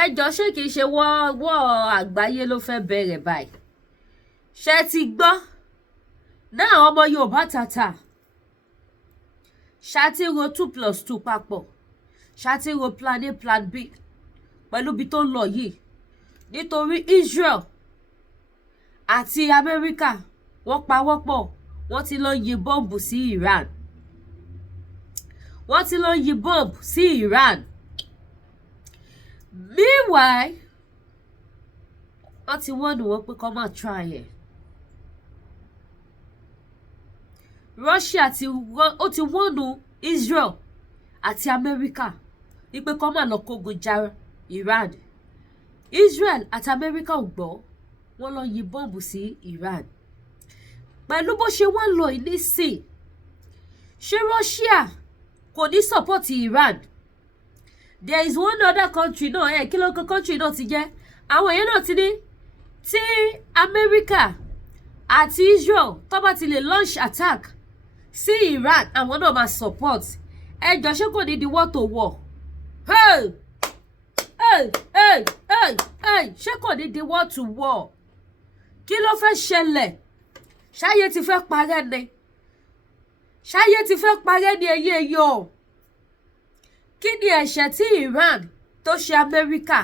ẹjọ́ ṣé kìí ṣe wọ́ àgbáyé ló fẹ́ bẹ̀rẹ̀ báyìí ṣé ti gbọ́ náà ọmọ Yorùbá tàtà ṣáàtì ro 2+2 papọ̀ ṣáàtì ro plan A plan B pẹ̀lú ibi tó ń lọ yìí nítorí Israel àti Amẹ́ríkà wọ́n pawọ́pọ̀ wọ́n ti lọ yin bọ́ǹbù sí Iran wọ́n ti lọ yin bọ́ǹbù sí Iran meanwhile wọ́n ti wọ́n ní wọ́n pé kọ́ máa try ẹ̀ Russia ó ti wọ́n nu Israel àti Amẹ́ríkà wípé kọ́ máa lọ kógun jà Iran Israel àti Amẹ́ríkà ò gbọ́ wọ́n lọ yin bọ́ǹbù sí Iran pẹ̀lú bó ṣe wọ́n lọ nísìn ṣé Russia kò ní support Iran there is one other country náà kí ló kan country náà ti jẹ́ àwọn èèyàn náà ti ní tí Amẹ́ríkà àti Israel tó bá ti lè launch attack sí Iran àwọn náà máa support ẹjọ́ ṣé kò ní di war to war ṣé kò ní di war to war kí ló fẹ́ ṣẹlẹ̀ ṣáyé ti fẹ́ parẹ́ ni ṣáyé ti fẹ́ parẹ́ ni ẹyẹ yọ kí ni ẹ̀ṣẹ̀ tí Iran tó ṣe Amẹ́ríkà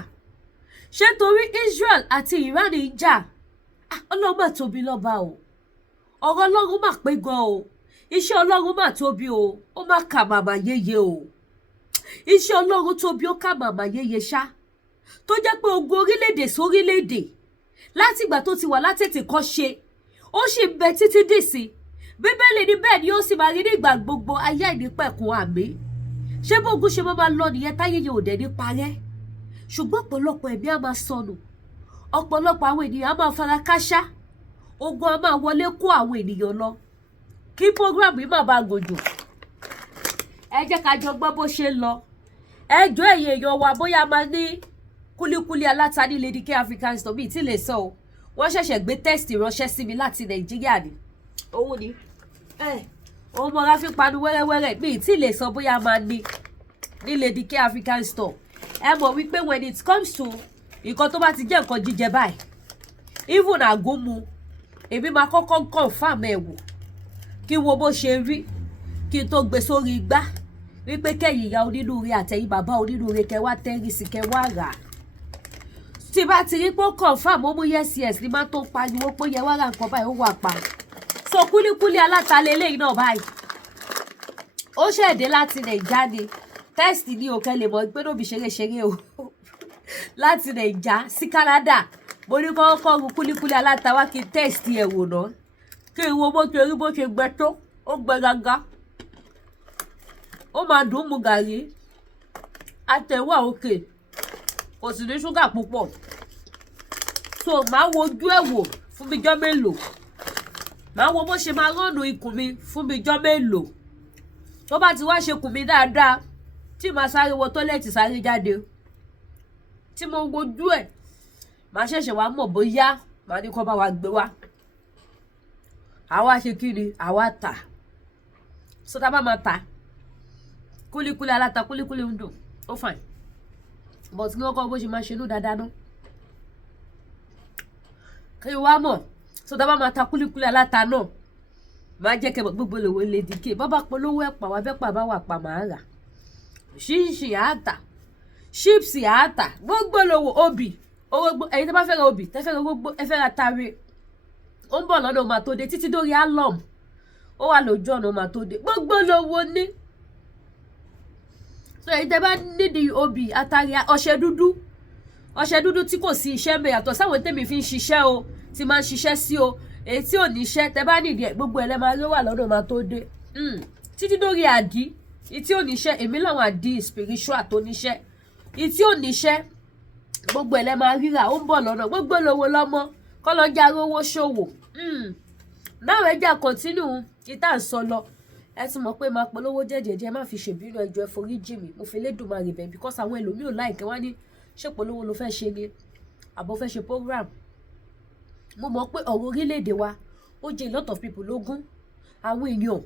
ṣé torí Israel àti Iran ń jà Ọlọ́run mà tóbi lọ́ba o ọ̀rọ̀ Ọlọ́run mà pé gan o iṣẹ́ Ọlọ́run mà tóbi o ó má kà màmá yéye o iṣẹ́ Ọlọ́run tóbi ó kà màmá yéye ṣá tó jẹ́ pé ogun orílẹ̀-èdè sórílẹ̀-èdè láti ìgbà tó ti wà látètè kọ́ ṣe ó sì ń bẹ títí dìsí Bíbélì ní bẹ́ẹ̀ ni ó sì máa rí nígbà gbogbo ayé àìnípẹ̀kun àmín ṣé bógun ṣe máa lọ nìyẹn táyé yẹn ò dẹ̀ ní parẹ́ ṣùgbọ́n ọ̀pọ̀lọpọ̀ ẹ̀mí á máa sọnù ọ̀pọ̀lọpọ̀ àwọn ènìyàn á máa fara káṣá ogun á máa wọlé kó àwọn ènìyàn lọ kí program yìí má bàa gòjò ẹ jẹ́ ká jọ gbọ́ bó ṣe ń lọ ẹjọ́ ẹ̀yẹ èèyàn wa bóyá máa ní kúlíkúlí aláta ní Lady K African Store bíi tí lè sọ o wọ́n ṣẹ̀ṣẹ̀ gbé tẹ́sítì ránṣẹ́ sí mi láti Nàìjíríà ni òun ni òun mọ̀ra fi panu wẹ́rẹ́wẹ́rẹ́ bíi tí lè sọ bóyá máa ní Lady K African Store ẹ mọ̀ wípé when it comes to nǹkan tó bá ti jẹ́ nǹkan jíjẹ báyìí even àgúnmu èmi máa kọ́kọ́ confirm ẹ̀ wò kí wo bó ṣe rí kí n tó gbé sórí igbá wípé kẹ́yìn ìyá onínúure àtẹ̀yìn bàbá onínúure kẹ́ wá tẹ́rì sí kẹ́ wá rà á tí bá ti rí pé ó confirm ó mú yes ní má tó pariwo pé yẹ wá ra nǹkan báyìí ó wà pa so kúlíkúlí alátalẹ̀ eléyìí náà báyìí ó ṣẹ̀dé láti Nàìjíríà ni tẹ́sítì ní òkè lè mọ̀ pé nóbi ṣeré o láti Nàìjíríà sí Canada mo ní kọ́kọ́ ru kúlíkúlí aláta wá kí n tẹ́sítì ẹ̀ wò náà kí n wo bó ṣe rí bó ṣe gbẹ tó ó gbẹ gágá ó máa dùn mú gàrí àtẹ̀wà òkè kò sì ní ṣúgà púpọ̀ so màá wojú ẹ̀ wò fún mi jọ́ mélòó màá wo bó ṣe máa rọ́ọ̀nù ikùn mi fún mi jọ́ mélòó tó bá ti wá ṣe kùn mi dáadáa tí màá sáré wọ tọ́lẹ̀tì sáré jáde tí mo wojú ẹ̀ màá ṣẹ̀ṣẹ̀ wá mọ̀ bóyá màá ní kó bá wa gbé wá àwa ṣe kí ni àwa tà so tá a bá máa tà kúlíkúlí aláta kúlíkúlí ń dùn ó fine but kí wọ́n kọ́ bó ṣe máa ṣe inú dáadáa náà kí wọ́n á mọ̀ so tá a bá máa ta kúlíkúlí aláta náà máa jẹ́ kẹ́ gbogbo lòwe Lady K bá bá polówó ẹ̀pà wá bẹ́pà bá wà pa màá rà ṣíṣì àátà ṣípsì àátà gbogbo lòwò obì owó ẹ̀yin tó bá fẹ́ ra obì tẹ́ fẹ́ ra gbogbo ẹ fẹ́ ra tare ó ń bọ̀ lọ́nà ó máa tó dé títí dórí alum ó wà lójú ọ̀nà ó máa tó dé gbogbo lòwò ní so ẹ̀yin tẹ́ bá nídìí obì àtàrí ọṣẹ dúdú tí kò sí iṣẹ́ mẹ́ yàtọ̀ sáwọn tèmi fi ń ṣiṣẹ́ o ti máa ń ṣiṣẹ́ sí o èyí tí ò níṣẹ́ tẹ́ bá nídìí ẹ̀ gbogbo ẹ̀ lẹ́ máa ló wà lọ́nà ó máa tó dé títí dórí àdí ìtí ò níṣẹ́ èmi làwọn àdí spiritual tó níṣẹ́ ìtí ò níṣẹ́ gbogbo ẹ̀ lẹ́ máa ríra ó ń bọ̀ lọ́nà gbogbo lówó lọ́mọ kọ́ lọ já rówó ṣòwò náà ẹ jẹ́ continue ìta ń sọ lọ ẹ ti mọ̀ pé máa polówó jẹ́jẹ́jẹ́ má fi ṣèbínú ẹjọ́ ẹ forí jì mí mo fi Elédùmarè bẹ̀ because àwọn ẹlòmíì ò láìkẹ́ wá ní ṣé polówó ló fẹ́ ṣe ni àbọ̀ fẹ́ ṣe program mo mọ̀ pé ọ̀rọ̀ orílẹ̀-èdè wa ó jẹ́ a lot of people lógún àwọn èèyàn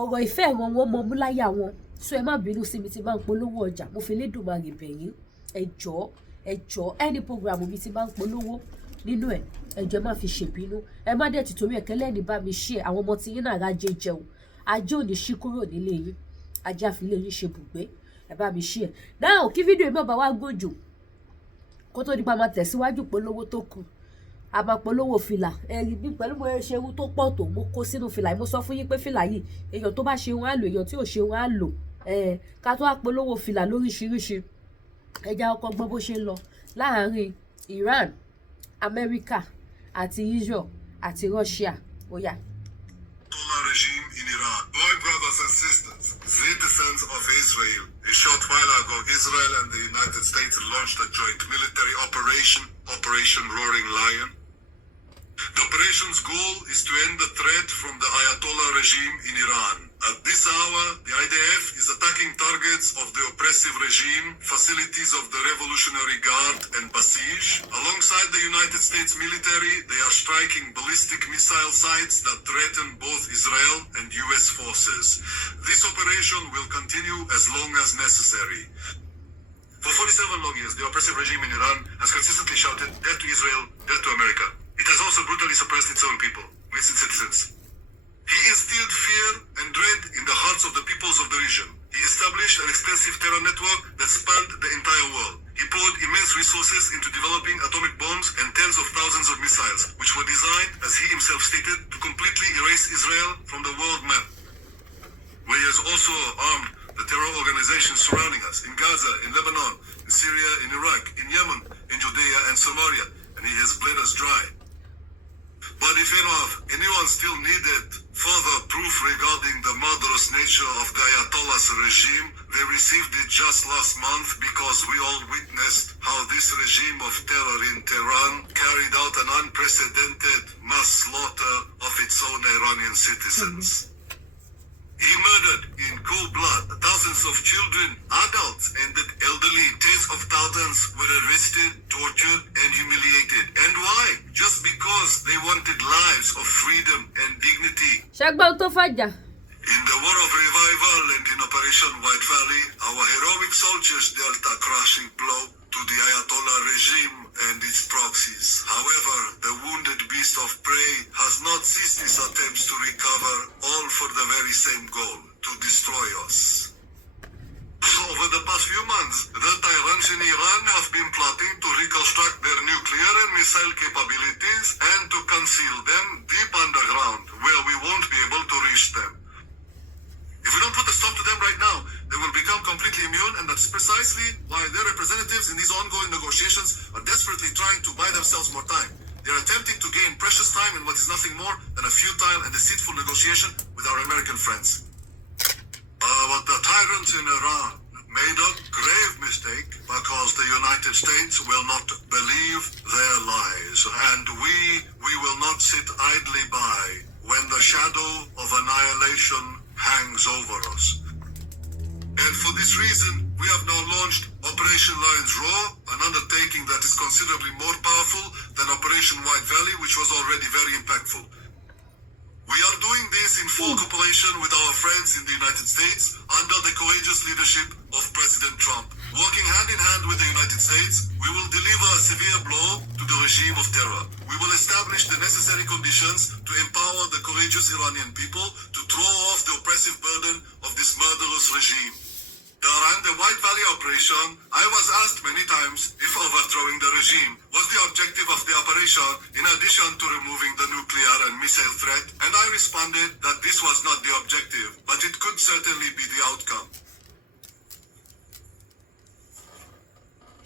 ọ̀rọ̀ ìfẹ́ wọn mọ mú láyà wọn so ẹ má bínú sí mi tí máa ń polówó ọjà mo fi Elédùmarè bẹ̀ yín ẹ jọ̀ọ́ ẹ jọ̀ọ́ any program mi ti máa ń polówó nínú ẹ̀ ẹ jọ̀ọ́ má fi ṣèbínú ẹ má dẹ̀ tìtorí ẹ̀kẹ́lẹ́ ní bá mi ṣe àwọn ọmọ tí yín náà rájẹ jẹun ajé ò ní ṣí kúrò nílé yín ajé àfilé yín ṣe bùgbé ẹ bá mi ṣe ẹ̀ náà kí fídíò yìí má bá wá gòjò kó tó nípa máa tẹ̀síwájú polówó tó kù a máa polówó fìlà ẹ̀rí bí pẹ̀lú mo ṣe ewu tó pọ̀ tó mo kó sínú fìlà yìí mo sọ fún yín pé fìlà yìí èèyàn tó bá ṣe wọn á lò èèyàn tí ò ṣe wọn á lò ká tó wá polówó fìlà lóríṣiríṣi ẹja ọkọ̀ gbọ́ bó ṣe ń lọ láàárín Iran America àti Israel àti Russia ó yá. Regime in Iran. My brothers and sisters, citizens of Israel, a short while ago, Israel and the United States launched a joint military operation, Operation Roaring Lion. The operation's goal is to end the threat from the Ayatollah regime in Iran. At this hour, the IDF is attacking targets of the oppressive regime, facilities of the Revolutionary Guard and Basij. Alongside the United States military, they are striking ballistic missile sites that threaten both Israel and US forces. This operation will continue as long as necessary. For 47 long years, the oppressive regime in Iran has consistently shouted, "Death to Israel, death to America." It has also brutally suppressed its own people, its citizens. He instilled fear and dread in the hearts of the peoples of the region. He established an extensive terror network that spanned the entire world. He poured immense resources into developing atomic bombs and tens of thousands of missiles, which were designed, as he himself stated, to completely erase Israel from the world map. Where he has also armed the terror organizations surrounding us, in Gaza, in Lebanon, in Syria, in Iraq, in Yemen, in Judea and Samaria, and he has bled us dry. But if anyone still needed further proof regarding the murderous nature of the Ayatollah's regime, they received it just last month because we all witnessed how this regime of terror in Tehran carried out an unprecedented mass slaughter of its own Iranian citizens. He murdered in cold blood thousands of children, adults, and the elderly. Tens of thousands were arrested, tortured, and humiliated. And why? Just because they wanted lives of freedom and dignity. In the War of Revival and in Operation White Valley, our heroic soldiers dealt a crushing blow to the Ayatollah regime and its proxies. However, the wounded beast of prey has not ceased its attempts to recover, all for the very same goal, to destroy us. Over the past few months, the tyrants in Iran have been plotting to reconstruct their nuclear and missile capabilities and to conceal them deep underground, where we won't be able to reach them. If we don't put a stop to them right now, they will become completely immune, and that's precisely why their representatives in these ongoing negotiations are desperately trying to buy themselves more time. They are attempting to gain precious time in what is nothing more than a futile and deceitful negotiation with our American friends. But the tyrants in Iran made a grave mistake because the United States will not believe their lies, and we will not sit idly by when the shadow of annihilation hangs over us. And for this reason, we have now launched Operation Lion's Roar, an undertaking that is considerably more powerful than Operation White Valley, which was already very impactful. We are doing this in full cooperation with our friends in the United States under the courageous leadership of President Trump. Working hand in hand with the United States, we will deliver a severe blow to the regime of terror. We will establish the necessary conditions to empower the courageous Iranian people to throw off the oppressive burden of this murderous regime. During the White Valley operation, I was asked many times if overthrowing the regime was the objective of the operation in addition to removing the nuclear and missile threat, and I responded that this was not the objective, but it could certainly be the outcome.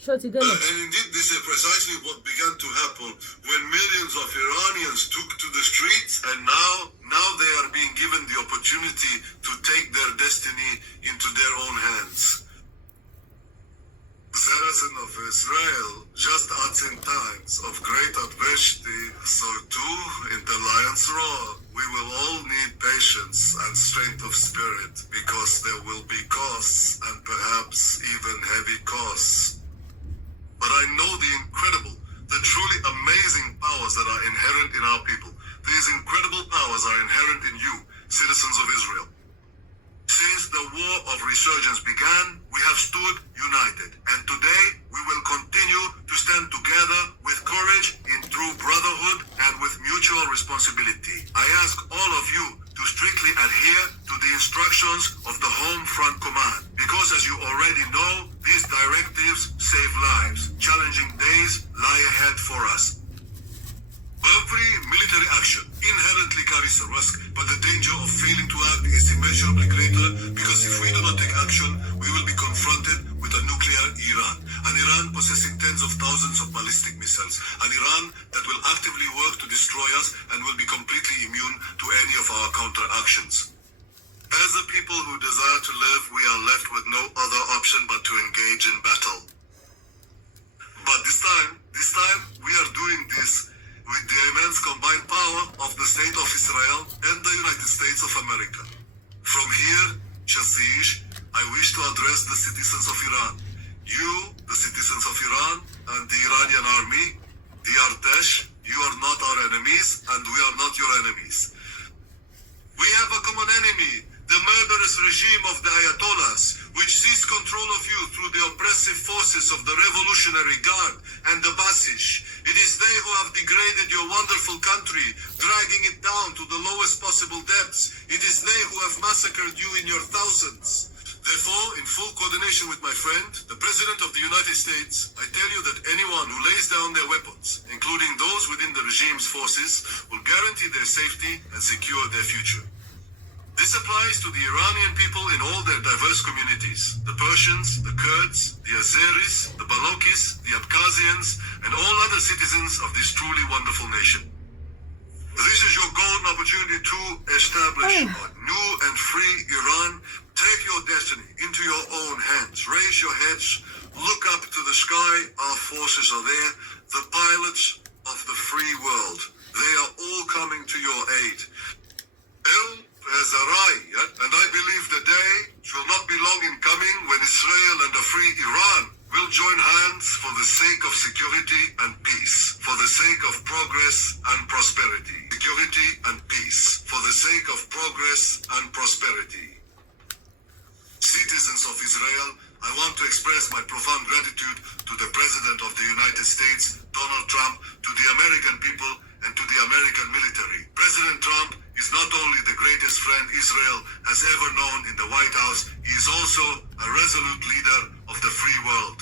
And indeed, this is precisely what began to happen when millions of Iranians took to the streets, and now they are being given the opportunity to take their destiny into their own hands. Citizen of Israel, just as in times of great adversity, so too in the lion's roar, we will all need patience and strength of spirit, because there will be costs, and perhaps even heavy costs. But I know the truly amazing powers that are inherent in our people. These incredible powers are inherent in you, citizens of Israel. Since the war of resurgence began, we have stood united, and today we will continue save lives. Challenging days lie ahead for us. Every military action inherently carries a risk, but the danger of failing to act is immeasurably greater because if we do not take action, we will be confronted with a nuclear Iran. An Iran possessing tens of thousands of ballistic missiles. An Iran that will actively work to destroy us and will be completely immune to any of our counteractions. As a people who desire to live, we are left with no other option but to engage in battle. But this time we are doing this with the immense combined power of the State of Israel and the United States of America. From here, Shasish, I wish to address the citizens of Iran. You, the citizens of Iran, and the Iranian army, the Artesh, you are not our enemies, and we are not your enemies. We have a common enemy, the murderous regime of the Ayatollahs, which seized control of you through the oppressive forces of the Revolutionary Guard and the Basish. It is they who have degraded your wonderful country, dragging it down to the lowest possible depths. It is they who have massacred you in your thousands. Therefore, in full coordination with my friend, the President of the United States, I tell you that anyone who lays down their weapons, including those within the regime's forces, will guarantee their safety and secure their future. This applies to the Iranian people in all their diverse communities, the Persians, the Kurds, the Azeris, the Balokis, the Abkhazians, and all other citizens of this truly wonderful nation. This is your golden opportunity to establish a new and free Iran. Take your destiny into your own hands. Raise your heads, look up to the sky. Our forces are there, the pilots of the free world. They are all coming to your aid. And I believe the day shall not be long in coming when Israel and a free Iran will join hands for the sake of security and peace, for the sake of progress and prosperity. Security and peace, for the sake of progress and prosperity. Citizens of Israel, I want to express my profound gratitude to the President of the United States, Donald Trump, to the American people, and to the American military. President Trump is not only the greatest friend Israel has ever known in the White House, he is also a resolute leader of the free world.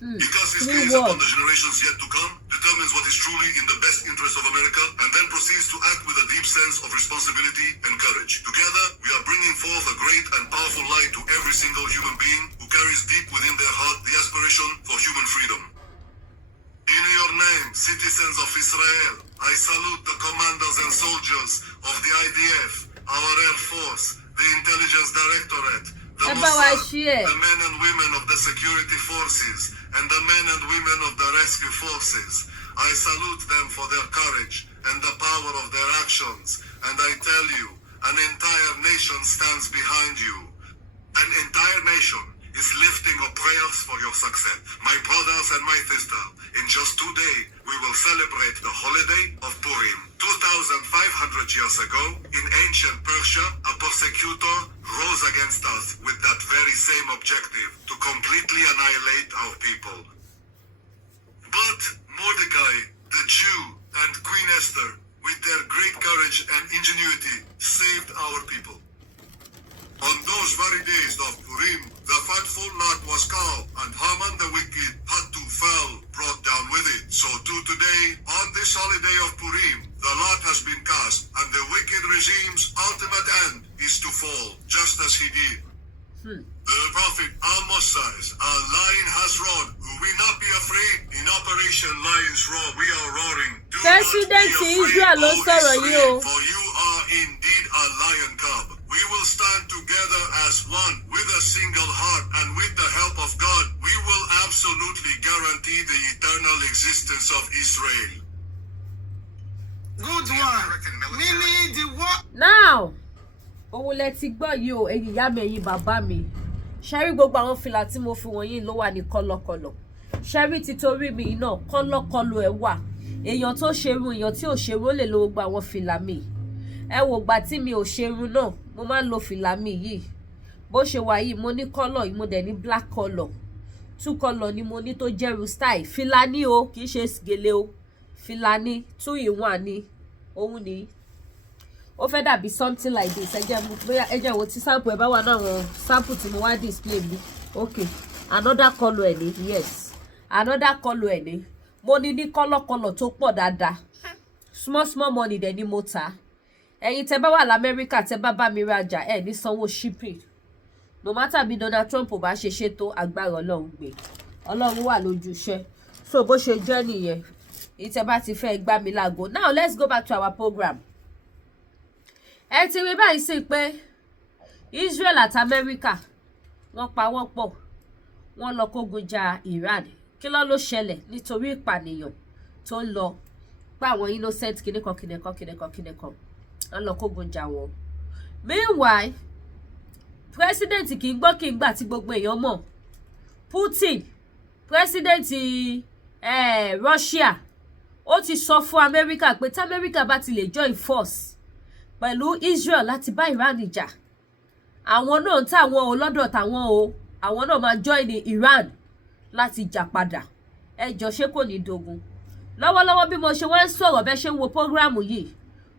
Because his gaze upon the generations yet to come determines what is truly in the best interest of America, and then proceeds to act with a deep sense of responsibility and courage. Together, we are bringing forth a great and powerful light to every single human being who carries deep within their heart the aspiration for human freedom. In your name, citizens of Israel, I salute the commanders and soldiers of the IDF, our Air Force, the Intelligence Directorate, the Mossad, the men and women of the security forces, and the men and women of the rescue forces. I salute them for their courage and the power of their actions, and I tell you, an entire nation stands behind you. An entire nation is lifting up prayers for your success. My brothers and my sisters, in just 2 days, we will celebrate the holiday of Purim. 2,500 years ago, in ancient Persia, a persecutor rose against us with that very same objective, to completely annihilate our people. But Mordecai, the Jew, and Queen Esther, with their great courage and ingenuity, saved our people. On those very days of Purim, the fatful lot was called, and Haman the wicked had to fall, brought down with it. So too today, on this holiday of Purim, the lot has been cast, and the wicked regime's ultimate end is to fall, just as he did. The prophet Amos says, "A lion has roared, will we not be afraid? In Operation Lion's Roar, we are roaring. Do not be afraid, O Israel, for you are indeed a lion cub. We will stand together as one, with a single heart, and with the help of God, we will absolutely guarantee the eternal existence of Israel." Good one. We need the war. Now, òun lẹ ti gbọ́ yìí o, ẹ̀yin ìyá mi, ẹ̀yin bàbá mi. Ṣẹ́rí gbogbo àwọn fìlà tí mo fi wọ̀nyí ló wà ní kọ́lọ́kọ́lọ́. Ṣẹ́rí ti torí mi náà kọ́lọ́kọ́lọ́ ẹ̀ wà. Èèyàn tó ṣerun, èèyàn tí ò ṣerun ó lè lo gbogbo àwọn fìlà mi. Ẹ wò gbà tí mi ò ṣerun náà, mo máa ń lo fìlà mi yìí. Bó ṣe wà yìí, mo ní kọ́lọ̀ yìí, mo dẹ̀ ní black colour. 2 colour ni mo ní tó jẹ́rú style. Fìlà ní o, kì í ṣe gèlè o. Fìlà ní 2 in 1 ni. Òun ni. Ó fẹ́ dàbí something like this. Ẹ jẹ́ wo tí sample ẹ bá wà náà wọn sample tí mo wá display mi. Okay, another colour ẹ̀ ni, yes. another colour ẹ̀ ní mo ní kọ́lọ́kọ́lọ́ tó pọ̀ dáadáa small money dẹ̀ ni mo tà ẹ̀yin tẹ́ bá wà l'Amẹ́ríkà tẹ́ bá mi rajà ẹ̀ ní sanwó shipping no matter bí Donald Trump bá ṣe ṣètò agbára Ọlọ́run gbé Ọlọ́run wà lójú iṣẹ́ so bó ṣe jẹ́ nìyẹn ìtẹ́ bá ti fẹ́ gbá mi láago. Now let's go back to our program. Ẹ ti rí báyìí sí pé Israel àti America wọ́n pa wọ́n pọ̀ wọ́n lọ kógun ja Iran kí ló ṣẹlẹ̀ nítorí ìpànìyàn tó ń lọ pa àwọn innocent kìnìkan wọ́n lọ kógun ja wọn. Meanwhile president kì í gbọ́ kì í gbà tí gbogbo èèyàn mọ̀ Putin president Russia ó ti sọ fún America pé tí America bá ti lè join force pẹ̀lú Israel láti bá Iran jà àwọn náà táwọn ò lọ́dọ̀ táwọn o àwọn náà máa join Iran láti jà padà ẹjọ́ ṣé kò ní dogun. Lọ́wọ́lọ́wọ́ bí mo ṣe wọ́n ń sọ̀rọ̀ bẹ́ẹ̀ ṣe ń wo prógráàmù yìí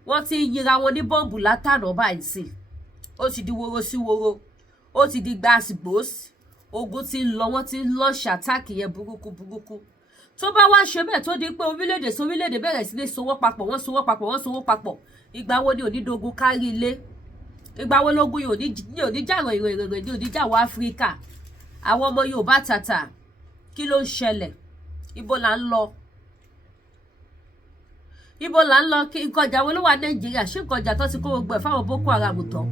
wọ́n ti yíra wọn ní bọ́ǹbù látànà báyìí sí ó ti di woro sí woro ó ti di gbàsìgbòsì ogun ti ń lọ wọ́n ti ń lọ ṣàtàkì yẹn burúkú tó bá wá ṣe bẹ́ẹ̀ tó di pé orílẹ̀-èdè sórílẹ̀-èdè bẹ̀rẹ̀ sí ní sowọ́ papọ̀ ìgbà wo ni onídogun kárí ilé ìgbà wo lógun yìí oníjàrọ̀ ìròyìn ní oníjàwọ̀ Áfíríkà àwọn ọmọ Yorùbá tàtà kí ló ń ṣẹlẹ̀ ibo là ń lọ kí nǹkan ọjà wo ló wà Nàìjíríà ṣé nǹkan ọjà tó ti kó gbogbo ẹ̀ fáwọn Boko Haram tán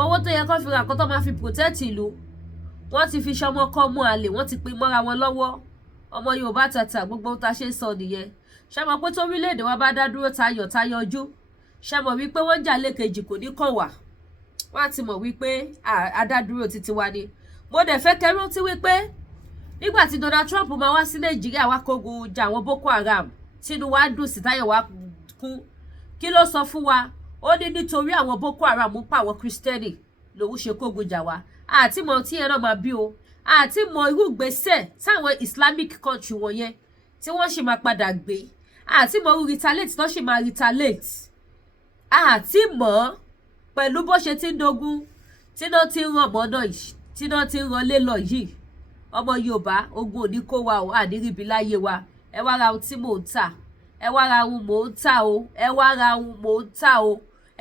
owó tó yẹ kó fi ra nǹkan tó máa fi protect ìlú wọ́n ti fi ṣọmọ kọ́ mú àlè wọ́n ti pin mọ́ra wọn lọ́wọ́ ọmọ Yorùbá tàtà gbogbo ohun tá a ṣe ń sọ nìyẹn ṣé mọ̀ pé torílẹ̀-èdè wa bá dá dúró tayọ̀jú ṣé mọ̀ wípé wọ́n jà lẹ́kejì kò ní kàn wá wọ́n á ti mọ̀ wípé adádúró títí wa ni. Mo dẹ̀ fẹ́ kẹ́ rántí wípé nígbà tí Donald Trump máa wá sí Nàìjíríà wá kógun jà àwọn Boko Haram tínú wa dùn sí táyọ̀ wa kún kí ló sọ fún wa ó ní nítorí àwọn Boko Haram ń pa àwọn Kristẹni lòun ṣe kógun jà wá àti mọ̀ tí ẹ náà máa bí o àti mọ̀ irú ìgbésẹ̀ táwọn Islamic country wọ̀nyẹn tí wọ́n ṣe máa padà gbé àti mọ̀ irú retaliate tó ṣe máa retaliate àti mọ̀ pẹ̀lú bó ṣe ti ń dogun tí náà ti ń ràn mọ́ náà yìí tí náà ti ń ran lé lọ yìí ọmọ Yorùbá ogun òní kó wa o àdíríbi láyé wa ẹ wá ra ohun tí mò ń tà ẹ wá ra ohun mò ń tà o ẹ wá ra ohun mò ń tà o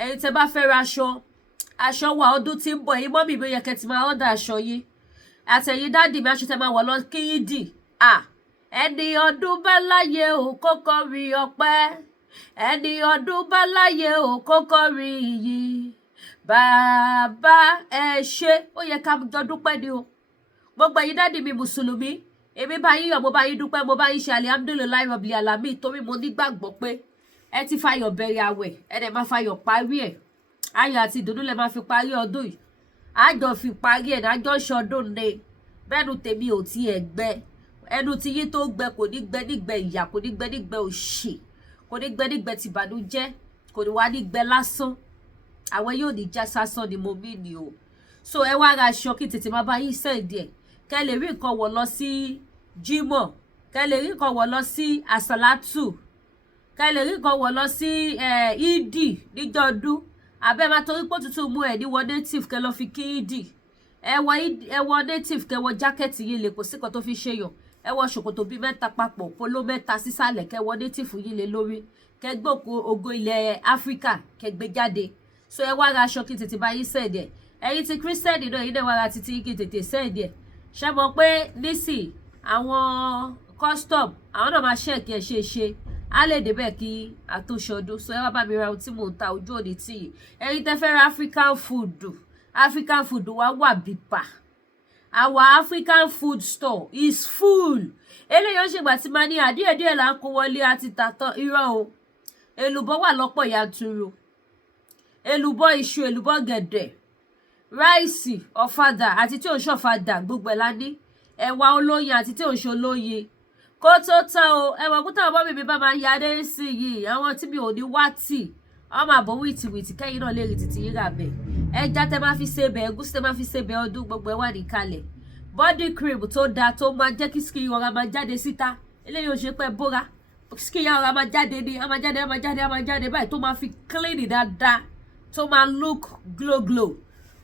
ẹ̀yin tẹ́ bá fẹ́ ra aṣọ wa ọdún tí ń bọ̀ ẹ̀yin mọ́mì mi yẹ kẹ́ ti máa ọ̀dà aṣọ yìí àtẹ̀yìn dáàdì mi aṣọ tẹ́ máa wọ̀ lọ kíyìdì ẹni ọdún bá láyé o kókó rí ọpẹ́ ẹni ọdún bá láyé o kókó rí iyì bàbá ẹ ṣé ó yẹ ká jọ dúpẹ́ ni o gbogbo ẹ̀yin dáàdì mi mùsùlùmí èmi bá yín yọ̀ mo bá yín dúpẹ́ mo bá yín ṣe alihamudulilayi rabbil alamin torí mo nígbàgbọ́ pé ẹ ti fayọ̀ bẹ̀rẹ̀ àwẹ̀ ẹ dẹ̀ máa fayọ̀ parí ẹ̀ ayọ̀ àti ìdùnnú lẹ máa fi parí ọdún yìí àjọ fi parí ẹ̀ àjọ ṣọdún ni bẹ́ẹ̀nu tèmi ò tiẹ̀ gbẹ ẹnu ti yín tó gbẹ kò ní gbẹ nígbẹ ìyà kò ní gbẹ nígbẹ òṣì kò ní gbẹ nígbẹ tìbànújẹ́ kò ní wá nígbẹ lásán àwọn yóò ní já sásán ni mo mí ni o so ẹ wá ra aṣọ kí tètè máa bá yín sẹ́ǹdì ẹ̀ kẹ́ lè rí nǹkan wọ̀ lọ sí Jímọ̀ kẹ́ lè rí nǹkan wọ̀ lọ sí àsàlátù kẹ́ lè rí nǹkan wọ̀ lọ sí ìdì níjọ́ ọdún abẹ́ máa torí pé tuntun mú ẹ̀ ní wọ native kẹ́ lọ fi kí ìdì ẹ wọ native kẹ́ wọ jákẹ́ẹ̀tì yìí lè kò sí kan tó fi ṣe yàn ẹ wọ ṣòkòtò bíi mẹ́ta papọ̀ polo mẹ́ta sísàlẹ̀ kẹ́ wọ native yìí lè lórí kẹ́ gbòkó ògo ilẹ̀ Áfíríkà kẹ́ gbé jáde so ẹ wá ra aṣọ kí tètè bá yín sẹ́ẹ̀dì ẹ̀ ẹ̀yin ti kírísítẹ́nì náà yín náà wá ra títí kí tètè sẹ́ẹ̀dì ẹ̀ ṣe mọ̀ pé nísìn àwọn custom àwọn náà máa ṣẹ́ẹ̀kì ẹ̀ ṣe á lè débẹ̀ kí àtúnṣọdún so ẹ wá bá mi ra ohun tí mò ń ta ojú òní tì yìí ẹ̀yin tẹ́ fẹ́ ra African food wa wà bíbà our African food store is full eléyìí ó ṣègbà tí máa ní àdíẹ̀díẹ̀ là ń kó wọlé àti tàtàn irọ́ o èlùbọ́ wà lọ́pọ̀ yanturu èlùbọ́ iṣu èlùbọ́ gẹ̀dẹ̀ ráìsì ọ̀fadà àti tí ò ń ṣọ̀fadà gbogbo ẹ̀ la ní ẹ̀wà olóyin àti tí ò ń ṣe olóyin kó tó tán o ẹ̀wà kúta ọmọ mi bá máa yáde sí yìí àwọn tí mi ò ní wá tì ọmọ àbọ̀ wìtìwìtì kẹ́yìn náà lè rí títí yín rà bẹ̀ ẹja tẹ́ máa fi ṣe bẹ̀ ẹ̀gúsí tẹ́ máa fi ṣe bẹ̀ ọdún gbogbo ẹ̀ wà níkàlẹ̀ body cream tó dáa tó máa jẹ́ kí skin ọ̀rá máa jáde síta eléyìí ò ṣe pẹ́ bóra skin ọ̀rá máa jáde ní á máa jáde báyìí tó máa fi clean dáadáa tó máa look glow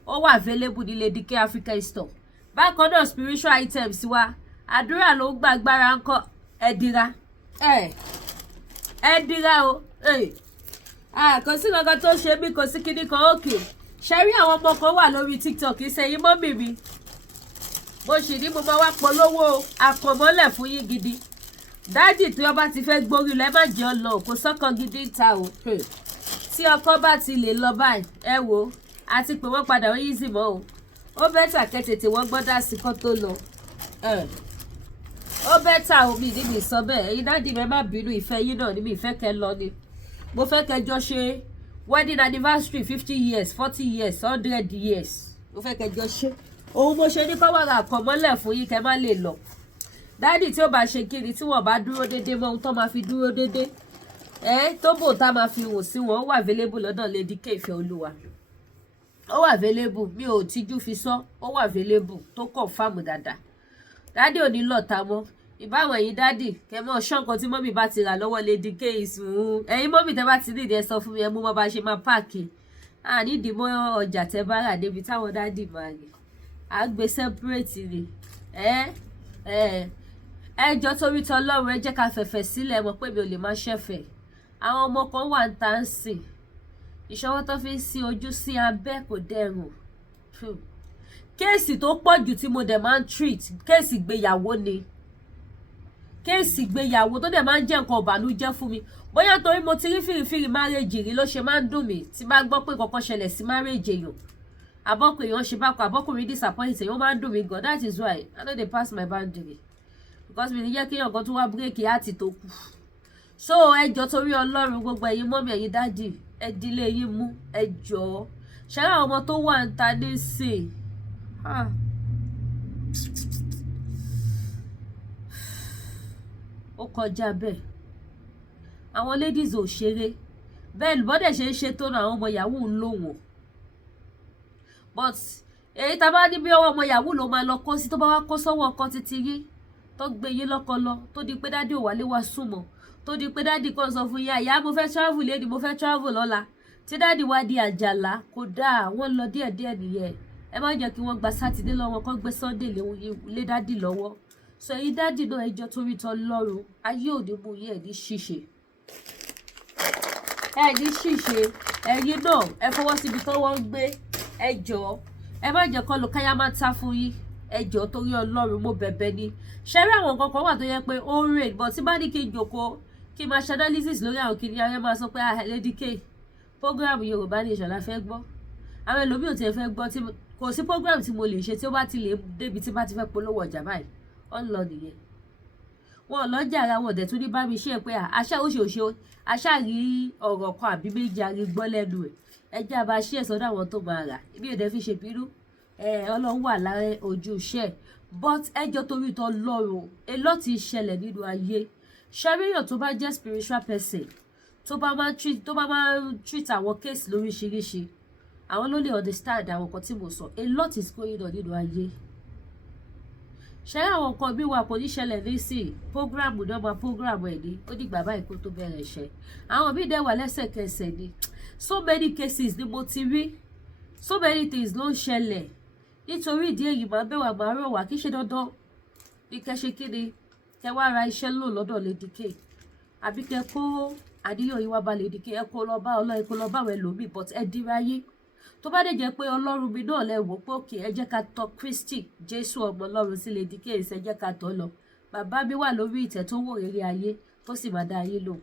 ó wà available ní Lady K African store bákan náà spiritual items wa àdúrà ló ń gba agbára ńkọ́ ẹ dira o kò sí kankan tó ṣe mí kò sí kíní kan òkè ṣe rí àwọn ọmọ kan wà lórí TikTok ìsẹ̀yìn mọ́mì mi mo sì ní mo máa wá polówó àkànmọ́lẹ̀ fún yín gidi dájì tí ọba ti fẹ́ gbórí lẹ́ má jẹ́ ọ lọ kò sọ́kàn gidi ń ta o tí ọkọ bá ti lè lọ báyìí ẹ wo àti pé wọ́n padà wọ́n yí sí mọ́ o ó bẹ́tà kẹ́tètè wọ́n gbọ́dá sí kán tó lọ ó bẹ́tà omi níbi sọ bẹ́ẹ̀ ẹ̀yin dáàdì mi má bínú ìfẹ́ yín náà níbi ìfẹ́ kẹ́ lọ ni mo fẹ́ kẹ́ jọ ṣe wedding anniversary 50 years 40 years 100 years mo fẹ́ kẹ́ jọ ṣe òun mo ṣe ní kọ́wọ́ra àkànmọ́lẹ̀ fún yín kẹ́ má lè lọ dáàdì tí ó bá ṣe kiri tí wọ́n bá dúró déédéé mọ́ ohun tó máa fi dúró déédéé tó bò tá máa fi wò sí wọn ó wà available lọ́dọ̀ Lady K Ìfẹ́ Olúwa ó wà available mi ò tíjú fi sọ ó wà available tó confirm dáadáa dáàdì ò ní lọ́ta mọ́ ìbáwọn ẹ̀yin dáàdì kẹ́ mọ́ ṣọ́nkan tí mọ́mì bá ti rà lọ́wọ́ Lady K ìsùn ẹ̀yin mọ́mì tẹ́ bá ti nídìí ẹ sọ fún mi ẹ mú mọ́ bá ṣe máa páàkì nídìí mọ́ ọjà tẹ́ bá rà débi táwọn dáàdì máa rí à gbé separate ni ẹjọ́ torí tọlọ́run ẹ jẹ́ ká fẹ̀fẹ̀ sílẹ̀ mọ̀ pé mi ò lè má ṣẹ̀fẹ̀ àwọn ọmọ kan wà ń ta ń sìn ìṣọwọ́ tó fi ń sin ojú sí abẹ́ kò dẹrùn kéèsì tó pọ̀ jù tí mo dẹ̀ máa ń treat kéèsì ìgbéyàwó ni kéèsì ìgbéyàwó tó dẹ̀ máa ń jẹ́ nǹkan ọ̀bànújẹ́ fún mi bóyá torí mo ti rí fìrìfìrì márèjì rí ló ṣe máa ń dùn mí tí bá gbọ́ pé kankan ṣẹlẹ̀ sí márèjì èèyàn àbọ́kùnrin èèyàn ṣe bákan àbọ́kùnrin disappoint èèyàn máa ń dùn mí gan that is why I no dey pass my boundary because mi ní jẹ́ kéèyàn kan tó wá búrẹ́kì àti tó kù so ẹjọ́ torí Ọlọ́run gbogbo ẹ̀yin mọ́mí ẹ̀yin dáàdì ẹ dílé yín mú ẹjọ́ ṣẹlẹ̀ àwọn ọmọ tó wà ń ta nísìn ó kọjá bẹ́ẹ̀ àwọn ladies ò ṣeré bẹ́ẹ̀ bọ́dẹ̀ ṣe ń ṣe tó náà àwọn ọmọ yahoo ń lò wọ́n but èyí tá a bá ní bí ọwọ́ ọmọ yahoo ló máa lọ kó sí tó bá wá kó sọ́wọ́ ọkọ títí rí tó gbé yín lọ́kọ lọ tó di pé dádì ò wálé wá súnmọ́ tó di pé dádì kan sọ fún ìyá mo fẹ́ travel lẹ́ni mo fẹ́ travel lọ́la tí dádì wá di àjàlá kò dáa wọ́n lọ díẹ̀díẹ̀ nìyẹn ẹ má jẹ́ kí wọ́n gba sátidé lọ́wọ́ kó gbé sunday lé dádì lọ́wọ́ so èyí dádì náà ẹjọ́ torí tọ́ lọ́rùn ayé òde mú yín ẹ̀ ní ṣíṣe ẹ̀yin náà ẹ fọwọ́ síbi tó wọ́n ń gbé ẹjọ́ ẹ má jẹ́ kó lo káyá má ta fún yín ẹjọ́ torí Ọlọ́run mo bẹ̀bẹ̀ ni ṣẹ́rí àwọn kankan wà tó yẹ pé ó ń rè but tí bá ní kí n jòkó kí n máa ṣe analysis lórí àwọn kìnìún ayé máa sọ pé Lady K program Yorùbá ní ìṣọ̀lá fẹ́ gbọ́ àwọn ẹlòmíì ò tiẹ̀ fẹ́ gbọ́ tí kò sí program tí mo lè ṣe tí ó bá ti lè débi tí bá ti fẹ́ polówó ọjà báyìí ó ń lọ nìyẹn wọn lọ́jà ara wọn dẹ̀ tún ní bá mi ṣe pé àṣà òṣèṣe àṣà rí ọ̀rọ̀ kan àbí méjì arí gbọ́ lẹ́nu ẹ̀ ẹjẹ́ àbá ṣí ẹ̀ sọ́dọ̀ àwọn tó máa rà ibi òde fi ṣe bínú Ọlọ́run wà lára ojú iṣẹ́ but ẹjọ́ torí tọ́ lọ́rùn a lot ti ṣẹlẹ̀ nínú ayé ṣàríyàn tó bá jẹ́ spiritual person tó bá máa ń treat àwọn case lóríṣiríṣi àwọn ló lè understand àwọn nǹkan tí mo sọ a lot is going on nínú ayé ṣe àwọn nǹkan bí wà kò ní ṣẹlẹ̀ nísìn programu náà máa programu ẹ̀ ní ó dìgbà báyìí kó tó bẹ̀rẹ̀ ṣe àwọn míì dẹ̀ wà lẹ́sẹ̀kẹsẹ̀ ni so many cases ni mo ti rí so many things ló ń ṣẹlẹ̀ nítorí ìdí èyí máa bẹ̀wà máa rọ̀ wá kí ṣe dandan ní kẹ́ ṣe kíni kẹ́ wá ra iṣẹ́ lò lọ́dọ̀ Lady K àbí kẹ́ kó àníyàn yín wá bá Lady K ẹ kó lọ bá Ọlọ́run kó lọ bá àwọn ẹlòmíì but ẹ dira yé tó bá dé jẹ́ pé Ọlọ́run mi náà lẹ wò pé òkè ẹ jẹ́ ká tọ̀ Kristi Jésù ọmọ Ọlọ́run sí Lady K ẹ jẹ́ ká tọ̀ lọ bàbá mi wà lórí ìtẹ́ tó wò rere ayé tó sì máa dá ayé lò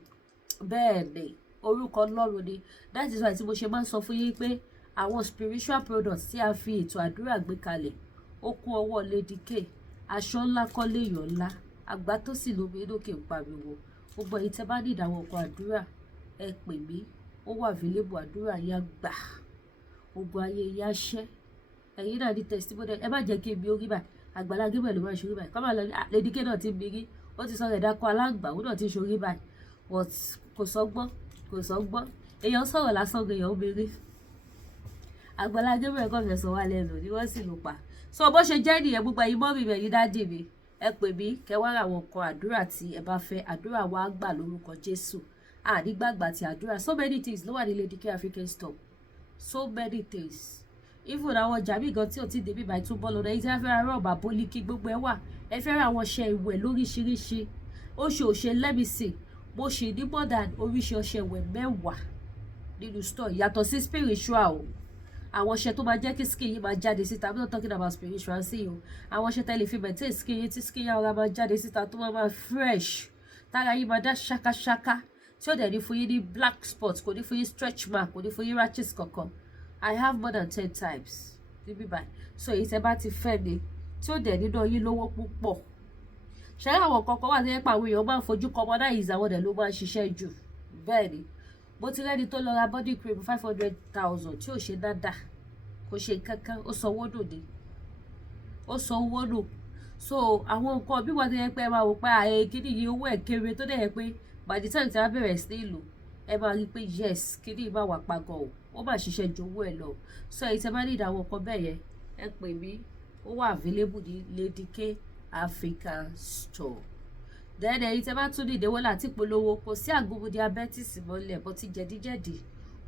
bẹ́ẹ̀ ni orúkọ Ọlọ́run ni that is why tí mo ṣe máa ń sọ fún yín pé àwọn spiritual products tí a fi ètò àdúrà gbé kalẹ̀ ó kún ọwọ́ Lady K aṣọ ńlá kọ́lé èèyàn ńlá àgbà tó sì lómi inú kì í pariwo gbogbo èyí tẹ́ bá ní ìdáwọ́ ọkọ̀ àdúrà ẹ pè mí ó wà available àdúrà yá gbà ogun ayé yá ṣẹ́ ẹ̀yin náà ní testimony ẹ má jẹ́ kí n bí orí báyìí Àgbàlá Gabriel ló máa ń ṣorí báyìí kọ́ máa lọ Lady K náà ti ń birí ó ti sọ rẹ̀ dákọ́ aláǹgbà ó náà ti ń ṣorí báyìí but kò sọ́gbọ́n èèyàn sọ̀rọ̀ lásán èèyàn ń birí Àgbàlá Gabriel kọ́ fẹ́ sọ wá lẹ́nu ni wọ́n sì lù pa so bó ṣe jẹ́ nìyẹn gbogbo ẹ̀yin mọ́mì mi ẹ̀yin dádì mi ẹ pè mí kẹ́ wá àwọn nǹkan àdúrà tí ẹ bá fẹ́ àdúrà wa gbà lórúkọ Jésù àdígbàgbà ti àdúrà so many things ló wà ní Lady K African store so many things even àwọn ọjà mi gan tí ò ti débi báyìí tún bọ́ lọ́dọ̀ èyí tí wọ́n fẹ́ ra rọ́ọ̀bà bólíkì gbogbo ẹ̀ wà ẹ fẹ́ ra àwọn ọṣẹ ìwẹ̀ lóríṣiríṣi oṣooṣe lẹ́mìsì mo ṣì ní more than oríṣi ọṣẹ ìwẹ̀ 10 nínú store yàtọ̀ sí spiritual o àwọn ọṣẹ tó máa jẹ́ kí skin yìí máa jáde síta I'm not talking about spiritual sí o àwọn ọṣẹ tẹ́lẹ̀ fi maintain skin yìí tí skin yìí ara máa jáde síta tó máa fresh tára yìí máa dá ṣákáṣáká tí ó dẹ̀ ní fún yín ní black spot kò ní fún yín stretch mark kò ní fún yín rashes kankan I have more than 10 types níbí báyìí so èyí tẹ́ bá ti fẹ́ mi tí ó dẹ̀ nínú yín lówó púpọ̀ ṣé àwọn kankan wà tó yẹ pé àwọn èèyàn máa ń fojú commonize àwọn dẹ̀ ló máa ń ṣiṣẹ́ jù bẹ́ẹ̀ ni mo ti rẹ́ni tó lọ ra body cream 500,000 tí ò ṣe dáadáa kò ṣe kankan ó sanwó nù ni ó sanwó nù so àwọn nǹkan bí wọ́n ti yẹ pé ẹ máa wò pé ààyè kíní yìí owó ẹ̀ kéré tó dẹ̀ yẹ pé by the time tí wọ́n bẹ̀rẹ̀ sí ní lò ẹ máa rí i pé yes kíní yìí máa wà pagọ̀ o ó máa ṣiṣẹ́ ju owó ẹ̀ lọ so èyí tẹ́ bá ní ìdáwọ́ nǹkan bẹ́ẹ̀ yẹn ẹ pè mí ó wà available ní Lady K African Store then èyí tẹ́ bá tún ní ìdíwọ́ láti polówó kò sí àgùnmu diabetes mọ́lẹ̀ bó ti jẹ̀díjẹ̀dí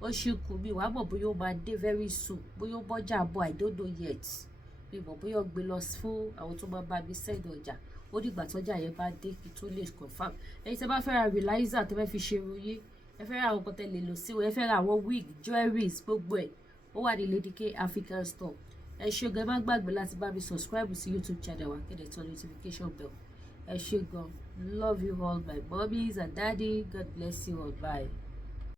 ó ṣì kù mí wàá mọ̀ bóyá ó máa dé very soon bóyá ó bọ́jà bọ̀ I don't know yet mi mọ̀ bóyá ó gbé lọ fún àwọn tó máa bá mi send ọjà ó dìgbà tọ́jà yẹn bá dé kí tó lè confam èyí tẹ́ bá fẹ́ ra relaxer tẹ́ fẹ́ fi ṣe irun yín ẹ fẹ́ ra àwọn nǹkan tẹ́ lè lò sí ẹ fẹ́ ra àwọn wig jewelries gbogbo ẹ̀ ó wà ní Lady K African Store ẹ ṣé gan ẹ má gbàgbé láti bá mi subscribe sí YouTube channel wa kéde turn notification bell ẹ ṣé gan love you all my mommies and daddy God bless you all bye.